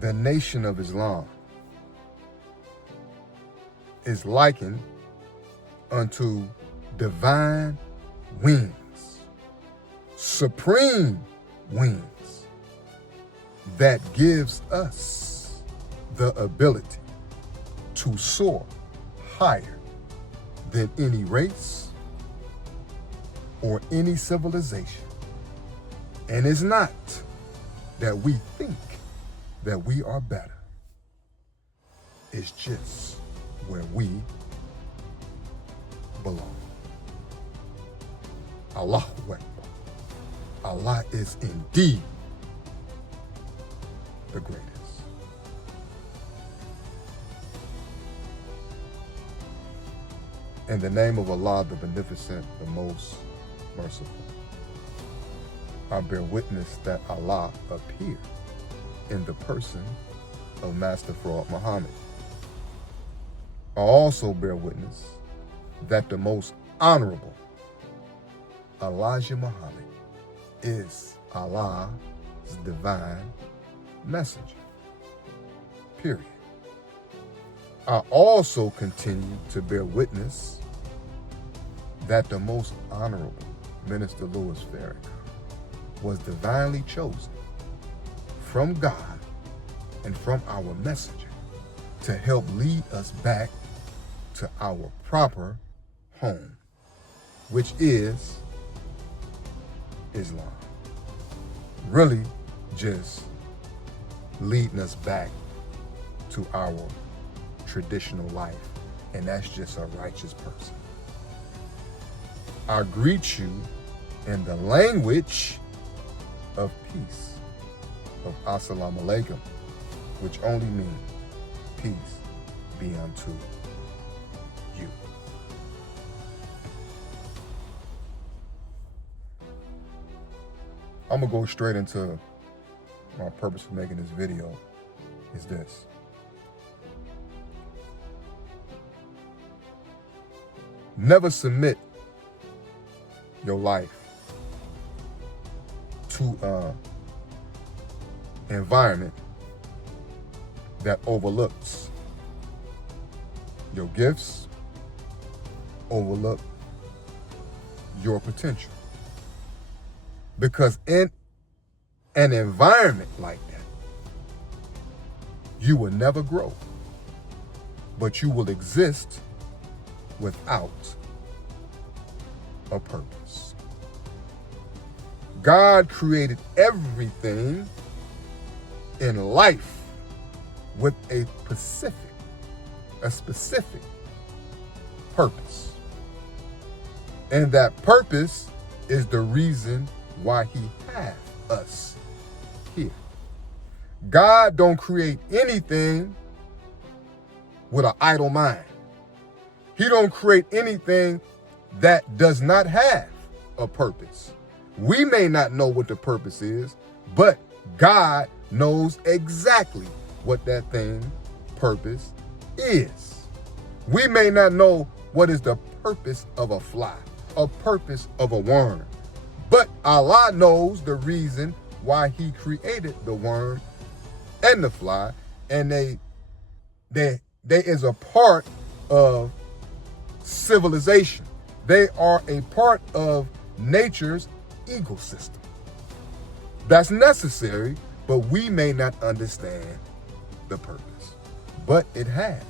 The Nation of Islam is likened unto divine wings, supreme wings that gives us the ability to soar higher than any race or any civilization. And it's not that we think that we are better. It's just where we belong. Allahu Akbar. Allah is indeed the greatest. In the name of Allah, the Beneficent, the Most Merciful, I bear witness that Allah appeared in the person of Master Fraud Muhammad. I also bear witness that the most honorable Elijah Muhammad is Allah's divine messenger. Period. I also continue to bear witness that the most honorable Minister Louis Farrakhan was divinely chosen from God and from our messenger to help lead us back to our proper home, which is Islam. Really just leading us back to our traditional life, and that's just a righteous person. I greet you in the language of peace, of Assalamu Alaikum, which only means peace be unto you. I'm gonna go straight into my purpose for making this video is this. Never submit your life to an environment that overlooks your gifts, overlook your potential. Because in an environment like that, you will never grow, but you will exist without a purpose. God created everything in life with a specific purpose. And that purpose is the reason why he has us here. God don't create anything with an idle mind. He don't create anything that does not have a purpose. We may not know what the purpose is, but God knows exactly what that thing purpose is. We may not know what is the purpose of a fly, a purpose of a worm, but Allah knows the reason why he created the worm and the fly, and they is a part of civilization. They are a part of nature's ecosystem. That's necessary, but we may not understand the purpose. But it has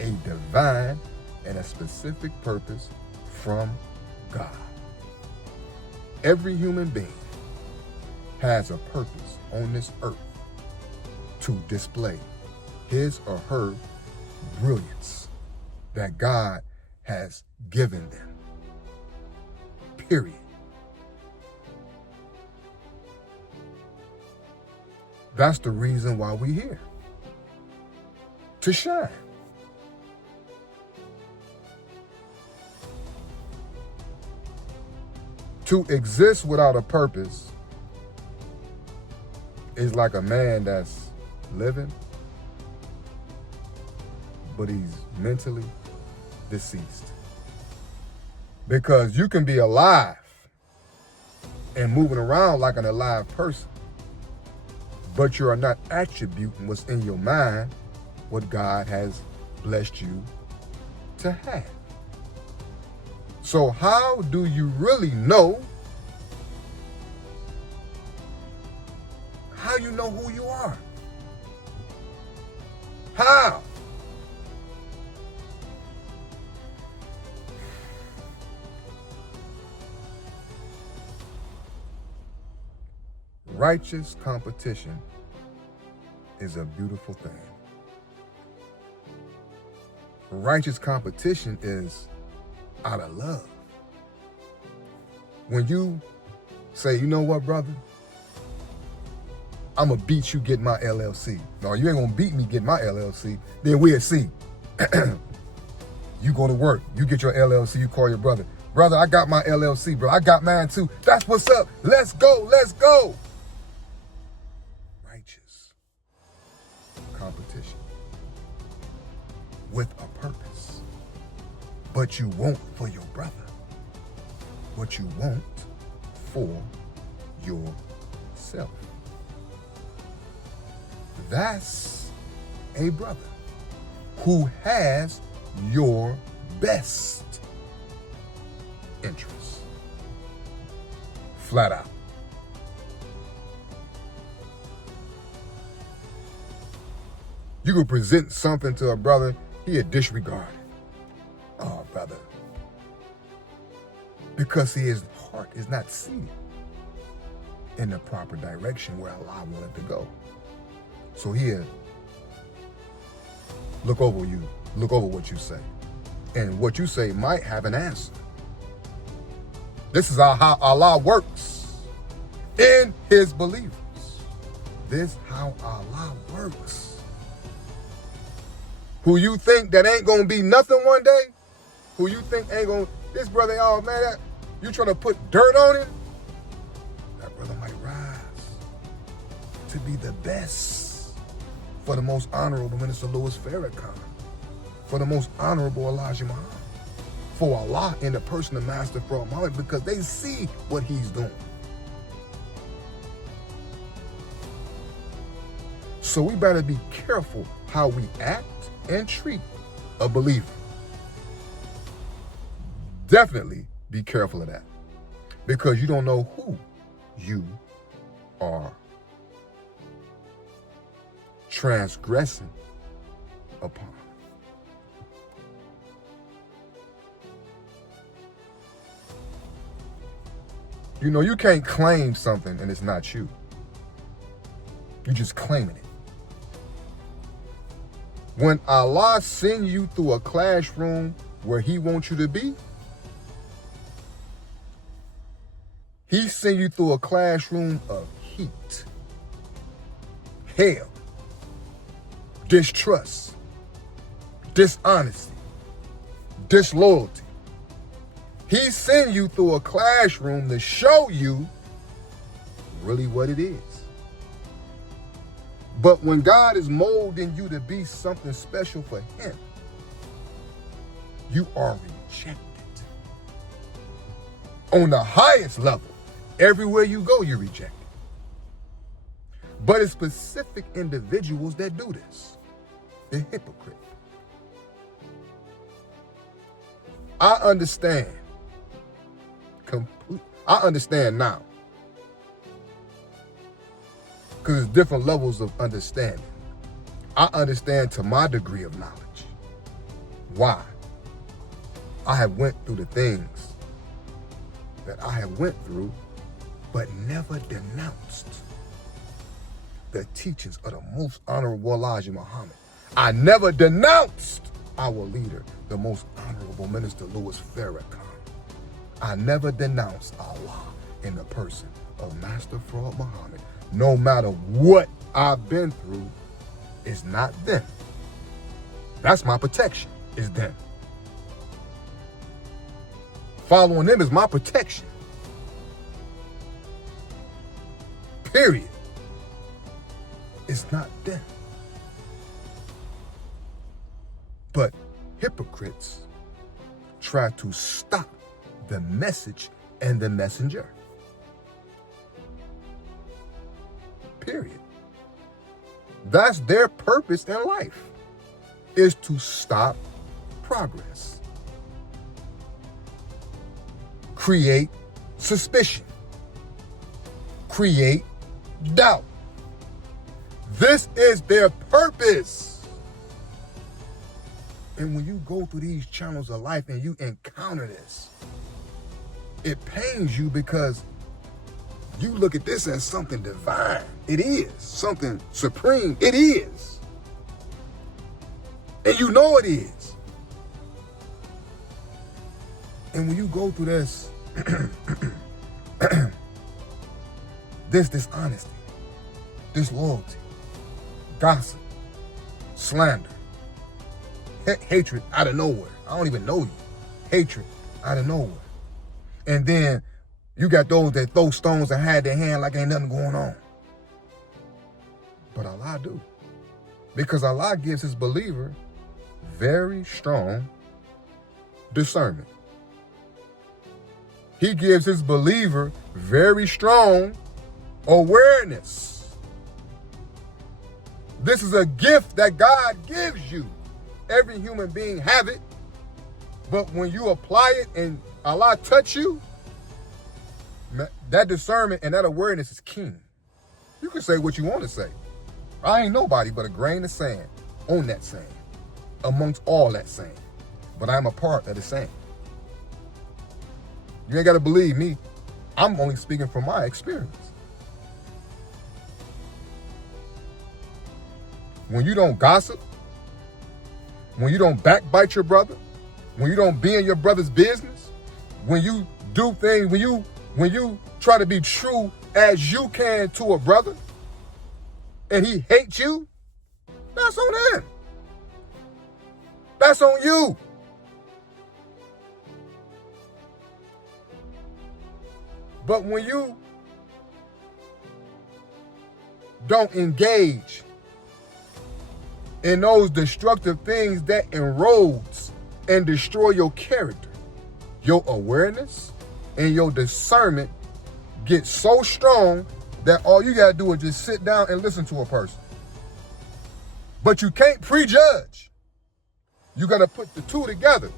a divine and a specific purpose from God. Every human being has a purpose on this earth to display his or her brilliance that God has given them. Period. That's the reason why we're here. To shine. To exist without a purpose is like a man that's living, but he's mentally deceased. Because you can be alive and moving around like an alive person, but you are not attributing what's in your mind, what God has blessed you to have. So how do you really know? How you know who you are? How? Righteous competition is a beautiful thing. Righteous competition is out of love. When you say, you know what, brother? I'm going to beat you get my LLC. No, you ain't going to beat me get my LLC. Then we'll see. You go to work. You get your LLC. You call your brother. Brother, I got my LLC, bro. I got mine too. That's what's up. Let's go. Let's go. Righteous competition with a purpose. But you want for your brother what you want for yourself. That's a brother who has your best interests. Flat out. You could present something to a brother, he'll disregard it. Oh, brother. Because his heart is not seated in the proper direction where Allah wanted to go. So he'll look over what you say. And what you say might have an answer. This is how Allah works in his believers. This is how Allah works. Who you think that ain't gonna be nothing one day, who you think ain't gonna, this brother, oh man, you trying to put dirt on him, that brother might rise to be the best. For the most honorable Minister Louis Farrakhan, for the most honorable Elijah Muhammad, for Allah in the person of Master Fard Muhammad, because they see what he's doing. So we better be careful how we act and treat a believer. Definitely be careful of that, because you don't know who you are transgressing upon. You know, you can't claim something and it's not you. You're just claiming it. When Allah sends you through a classroom where he wants you to be, he sends you through a classroom of heat, hell, distrust, dishonesty, disloyalty. He sent you through a classroom to show you really what it is. But when God is molding you to be something special for him, you are rejected. On the highest level, everywhere you go, you're rejected. But it's specific individuals that do this. The hypocrite. I understand. I understand now. Because there's different levels of understanding. I understand to my degree of knowledge. Why? I have went through the things that I have went through, but never denounced the teachings of the most honorable Elijah Muhammad. I never denounced our leader, the most honorable Minister Louis Farrakhan. I never denounced Allah in the person of Master Fard Muhammad. No matter what I've been through, it's not them. That's my protection, is them. Following them is my protection. Period. It's not them. But hypocrites try to stop the message and the messenger. Period. That's their purpose in life, is to stop progress. Create suspicion. Create doubt. This is their purpose. And when you go through these channels of life and you encounter this, it pains you because you look at this as something divine. It is something supreme. It is. And you know it is. And when you go through this, this dishonesty, disloyalty, gossip, slander, hatred out of nowhere. I don't even know you. Hatred out of nowhere. And then you got those that throw stones and hide their hand like ain't nothing going on. But Allah do. Because Allah gives his believer very strong discernment. He gives his believer very strong awareness. This is a gift that God gives you. Every human being have it. But when you apply it and Allah touch you, that discernment and that awareness is king. You can say what you want to say. I ain't nobody but a grain of sand on that sand, amongst all that sand. But I'm a part of the sand. You ain't got to believe me. I'm only speaking from my experience. When you don't gossip, when you don't backbite your brother, when you don't be in your brother's business, when you do things, when you try to be true as you can to a brother, and he hates you, that's on him. That's on you. But when you don't engage in those destructive things that erodes and destroy your character, your awareness and your discernment get so strong that all you gotta do is just sit down and listen to a person. But you can't prejudge. You gotta put the two together.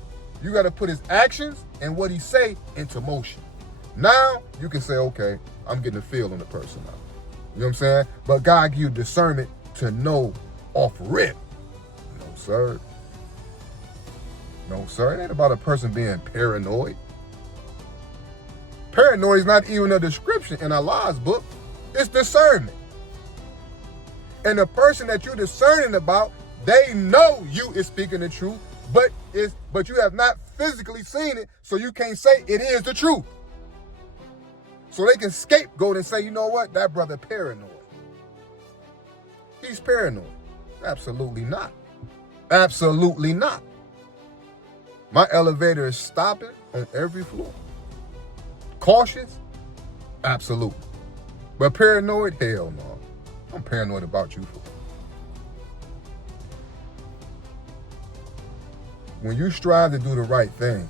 You gotta put his actions and what he say into motion. Now you can say, okay, I'm getting a feel on the person now. You know what I'm saying? But God give you discernment to know off rip. No, sir. No, sir. It ain't about a person being paranoid. Paranoid is not even a description in Allah's book. It's discernment. And the person that you're discerning about, they know you is speaking the truth, but you have not physically seen it, so you can't say it is the truth. So they can scapegoat and say, you know what, that brother paranoid. He's paranoid. Absolutely not. Absolutely not. My elevator is stopping on every floor. Cautious? Absolutely. But paranoid? Hell no. I'm paranoid about you. When you strive to do the right thing,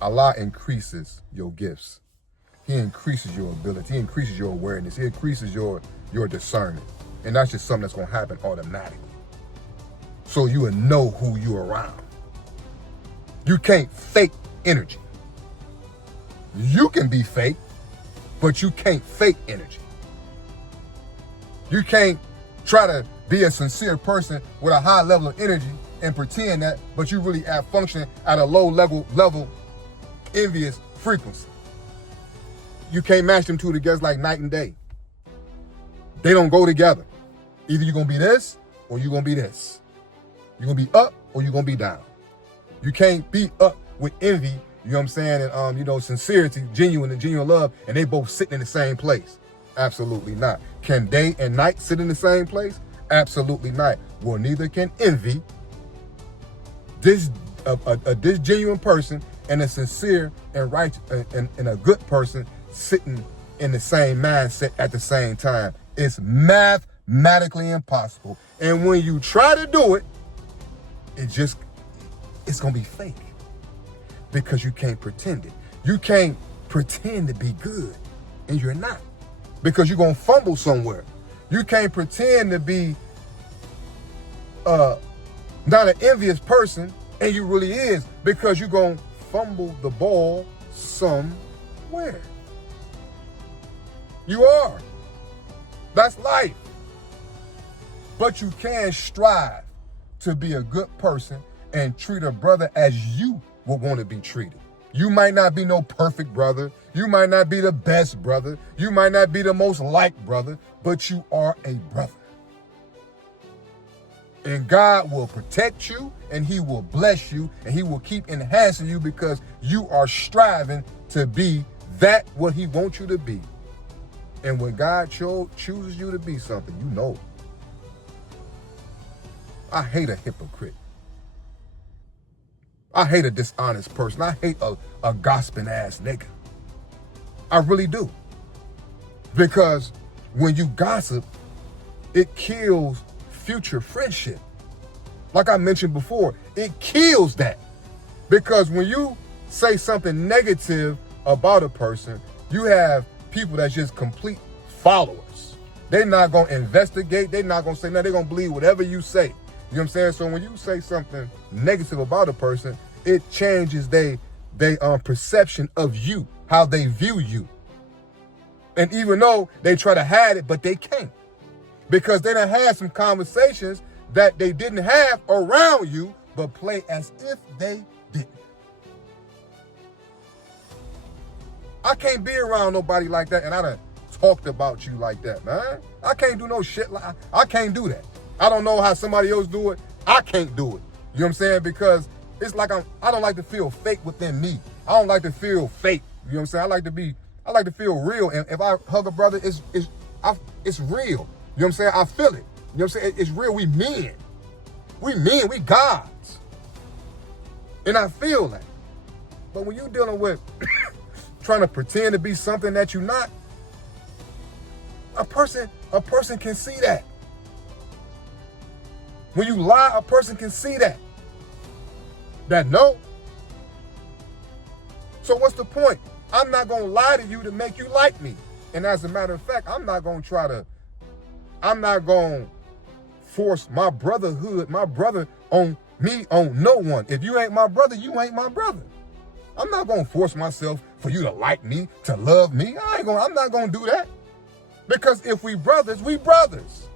Allah increases your gifts. He increases your ability. He increases your awareness. He increases your discernment. And that's just something that's going to happen automatically. So you will know who you're around. You can't fake energy. You can be fake, but you can't fake energy. You can't try to be a sincere person with a high level of energy and pretend that, but you really are functioning at a low level envious frequency. You can't match them two together like night and day. They don't go together. Either you're going to be this or you're going to be this. You're going to be up or you're going to be down. You can't be up with envy, you know what I'm saying, and sincerity, genuine love, and they both sitting in the same place. Absolutely not. Can day and night sit in the same place? Absolutely not. Well, neither can envy, this genuine person and a sincere and righteous and a good person sitting in the same mindset at the same time. It's mathematically impossible. And when you try to do it, it's gonna be fake. Because you can't pretend it. You can't pretend to be good, and you're not. Because you're gonna fumble somewhere. You can't pretend to be not an envious person, and you really is, because you're going to fumble the ball somewhere. You are. That's life. But you can strive to be a good person and treat a brother as you would want to be treated. You might not be no perfect brother. You might not be the best brother. You might not be the most liked brother, but you are a brother. And God will protect you, and he will bless you, and he will keep enhancing you because you are striving to be that what he wants you to be. And when God chooses you to be something, you know it. I hate a hypocrite. I hate a dishonest person. I hate a gossiping ass nigga. I really do. Because when you gossip, it kills future friendship. Like I mentioned before, it kills that. Because when you say something negative about a person, you have people that's just complete followers. They're not going to investigate. They're not going to say nothing. They're going to believe whatever you say. You know what I'm saying? So when you say something negative about a person, it changes their perception of you, how they view you. And even though they try to hide it, but they can't. Because they done had some conversations that they didn't have around you, but play as if they didn't. I can't be around nobody like that, and I done talked about you like that, man. I can't do no shit like I can't do that. I don't know how somebody else do it. I can't do it. You know what I'm saying? Because it's like I don't like to feel fake within me. I don't like to feel fake. You know what I'm saying? I like to feel real. And if I hug a brother, it's real. You know what I'm saying? I feel it. You know what I'm saying? It's real. We men. We gods. And I feel that. But when you're dealing with trying to pretend to be something that you're not, a person can see that. When you lie, a person can see that. No. So what's the point? I'm not going to lie to you to make you like me. And as a matter of fact, I'm not going to force my brotherhood, my brother on me, on no one. If you ain't my brother, you ain't my brother. I'm not going to force myself for you to like me, to love me. I'm not going to do that. Because if we brothers, we brothers.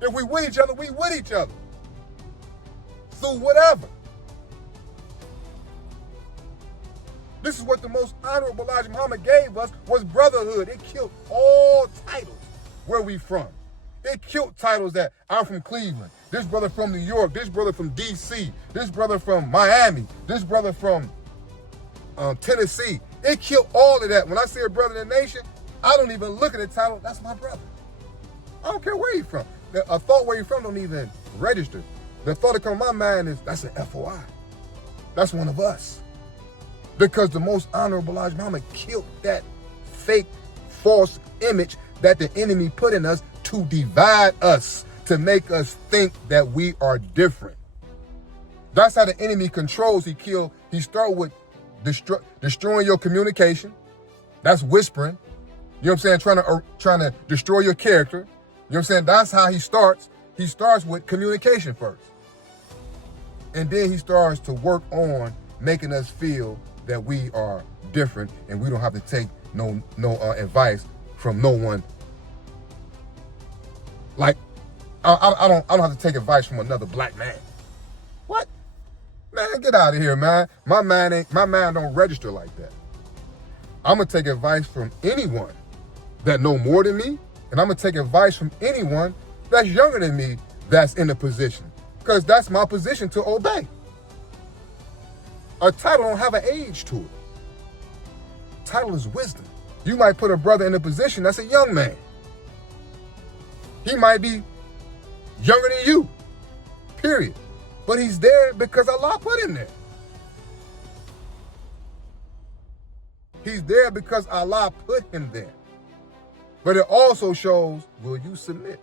If we with each other, we with each other. Through whatever. This is what the most honorable Elijah Muhammad gave us, was brotherhood. It killed all titles where we from. It killed titles that I'm from Cleveland, this brother from New York, this brother from DC, this brother from Miami, this brother from Tennessee. It killed all of that. When I say a brother in the nation, I don't even look at the title. That's my brother. I don't care where he's from. A thought where you're from don't even register. The thought that comes to my mind is, that's an FOI. That's one of us. Because the most honorable Elijah Muhammad killed that fake, false image that the enemy put in us to divide us, to make us think that we are different. That's how the enemy controls. He start with destroying your communication. That's whispering. You know what I'm saying? Trying to destroy your character. You know what I'm saying? That's how he starts. He starts with communication first. And then he starts to work on making us feel that we are different and we don't have to take no advice from no one. Like, I don't have to take advice from another black man. What? Man, get out of here, man. My mind don't register like that. I'm gonna take advice from anyone that know more than me, and I'm gonna take advice from anyone that's younger than me that's in a position. Because that's my position to obey. A title don't have an age to it. Title is wisdom. You might put a brother in a position that's a young man. He might be younger than you, period. But he's there because Allah put him there. He's there because Allah put him there. But it also shows, will you submit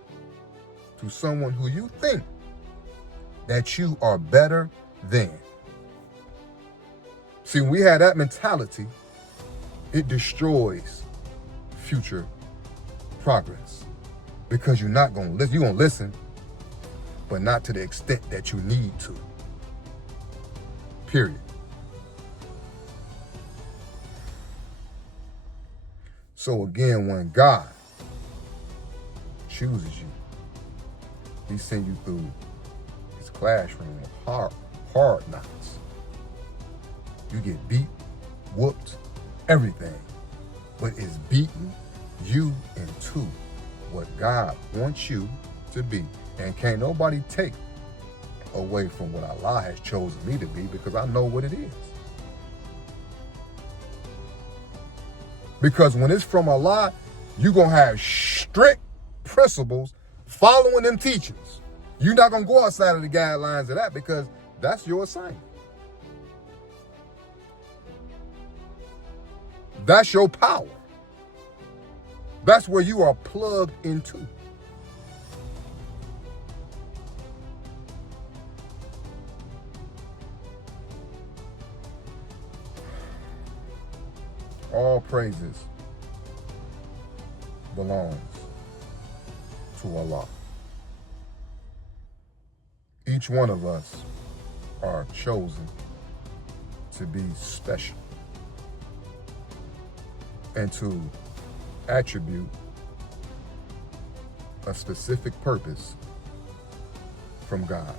to someone who you think that you are better than? See, when we have that mentality, it destroys future progress. Because you're not going to listen. You're going to listen, but not to the extent that you need to. Period. So again, when God chooses you, he sends you through his classroom of hard knocks. You get beat, whooped, everything. But it's beating you into what God wants you to be. And can't nobody take away from what Allah has chosen me to be, because I know what it is. Because when it's from Allah, you're going to have strict principles following them teachings. You're not going to go outside of the guidelines of that, because that's your assignment. That's your power. That's where you are plugged into. All praises belongs to Allah. Each one of us are chosen to be special and to attribute a specific purpose from God.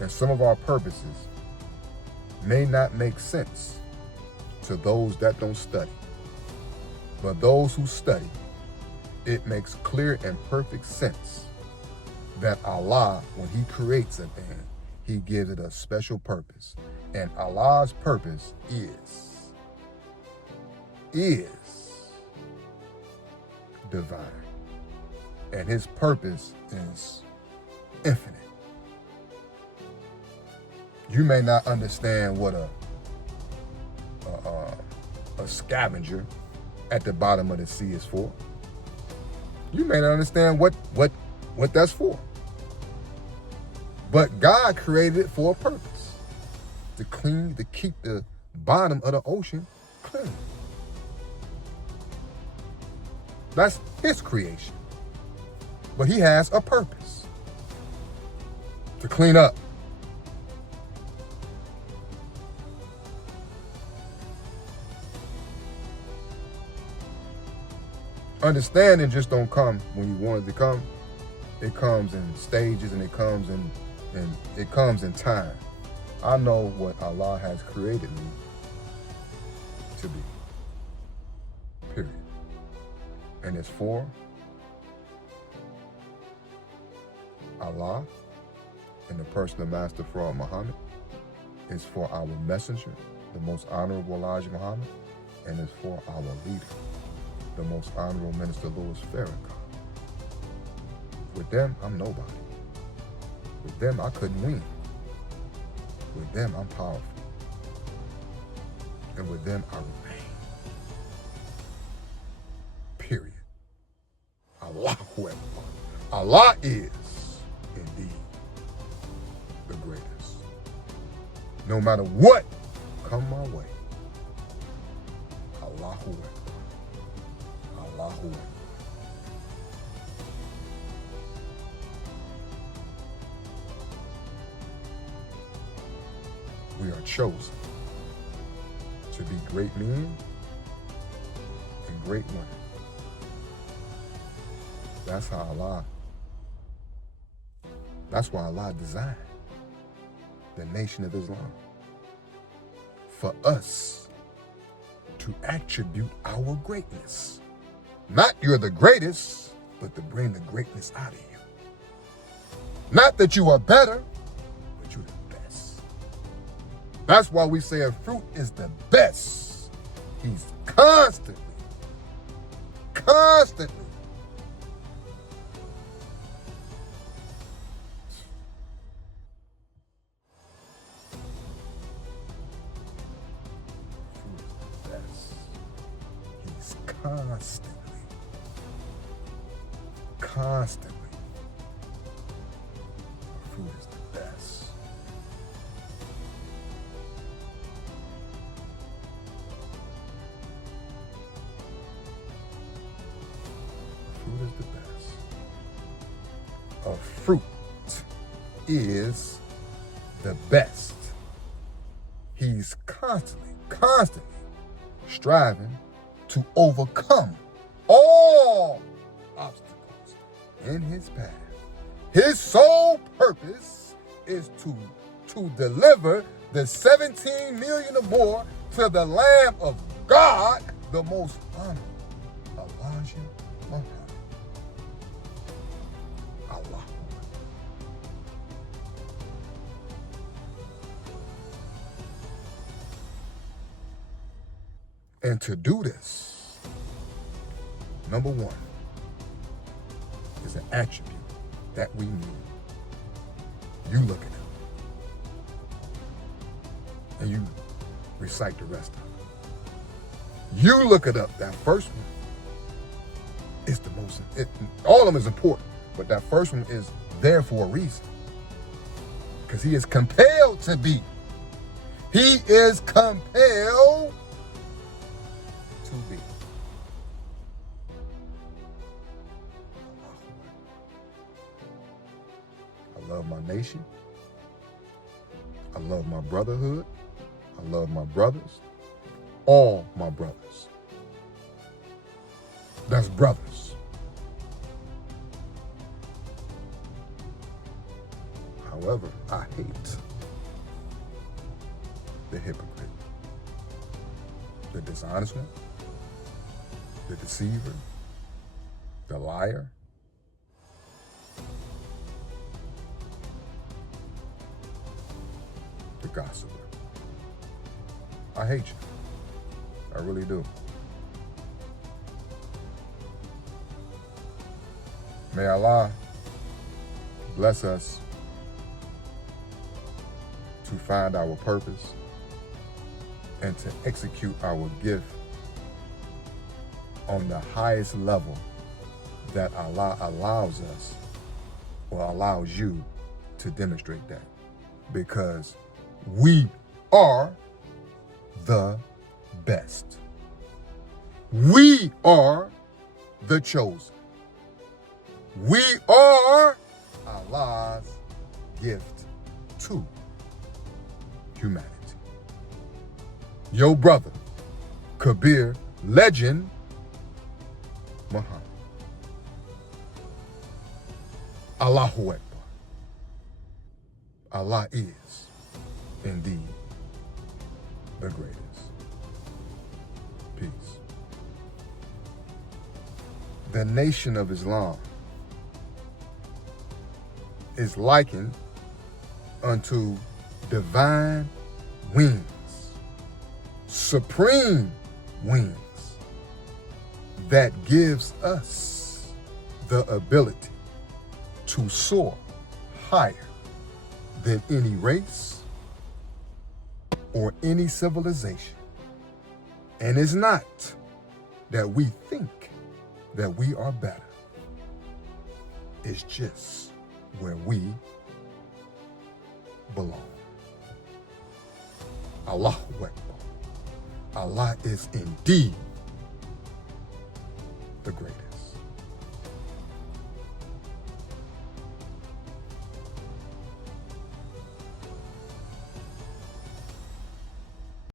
And some of our purposes may not make sense to those that don't study. But those who study, it makes clear and perfect sense that Allah, when he creates a thing, he gives it a special purpose. And Allah's purpose is divine. And his purpose is infinite. You may not understand what a scavenger at the bottom of the sea is for. You may not understand what that's for. But God created it for a purpose. To keep the bottom of the ocean clean. That's his creation. But he has a purpose. To clean up. Understanding just don't come when you want it to come. It comes in stages, and it comes in time. I know what Allah has created me to be. Period. And it's for Allah in the person of Master Fard Muhammad. It's for our messenger, the most honorable Elijah Muhammad, and it's for our leader, the most honorable Minister Louis Farrakhan. With them, I'm nobody. With them, I couldn't win. With them, I'm powerful. And with them, I remain. Period. Allahu Akbar. Allah is indeed the greatest. No matter what come my way, Allahu Akbar. Allahu Akbar. We are chosen to be great men and great women. That's why Allah designed the Nation of Islam. For us to attribute our greatness. Not you're the greatest, but to bring the greatness out of you. Not that you are better, but you're the best. That's why we say a fruit is the best. He's constantly constantly. Fruit is the best. Fruit is the of fruit is the best. He's constantly striving to overcome all obstacles in his path. His sole purpose is to deliver the 17 million or more to the Lamb of God, the most honorable Elijah Muhammad. Allah. And to do this, number one is an attribute that we need. You look it up and you recite the rest of it. You look it up. That first one is the most, all of them is important, but that first one is there for a reason. Because he is compelled to be. He is compelled to be. I love my nation. I love my brotherhood. I love my brothers. All my brothers. That's brothers. However, I hate the hypocrite, the dishonest one, the deceiver, the liar, the gossiper. I hate you. I really do. May Allah bless us to find our purpose and to execute our gift on the highest level that Allah allows us or allows you to demonstrate that. Because we are the best. We are the chosen. We are Allah's gift to humanity. Your brother, Kabir Legend Muhammad. Allahu Akbar. Allah is indeed the greatest. Peace. The Nation of Islam is likened unto divine wings, supreme wings that gives us the ability to soar higher than any race or any civilization. And it's not that we think that we are better. It's just where we belong. Allahu Akbar. Allah is indeed the greatest.